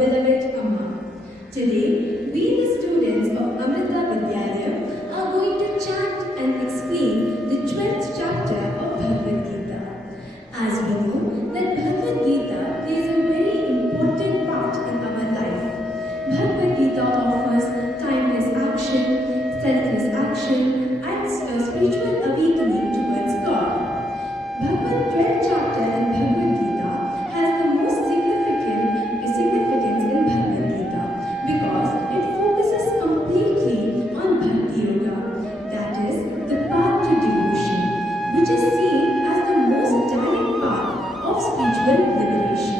beloved Amma. Today, we the students of Amrita Vidyalaya are going to chant and explain the 12th chapter of Bhagavad Gita. As we know that Bhagavad Gita plays a very important part in our life. Bhagavad Gita offers timeless action, selfless action, and spiritual awakening towards God. Bhagavad 12th chapter in Bhagavad Gita has the most significance in Bhagavad Gita because it focuses completely on Bhakti Yoga, that is, the path to devotion, which is seen as the most direct path of spiritual liberation.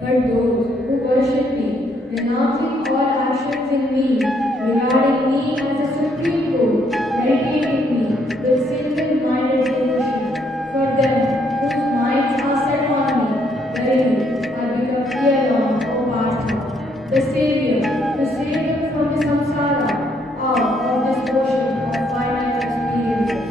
But those who worship me, renouncing all actions in me, regarding me as a supreme good, meditating me with single-minded devotion, for them whose minds are set on me, verily I become clear on, O Partha, the Savior, to save them from the samsara, out of this ocean of finite experiences.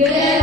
Yes.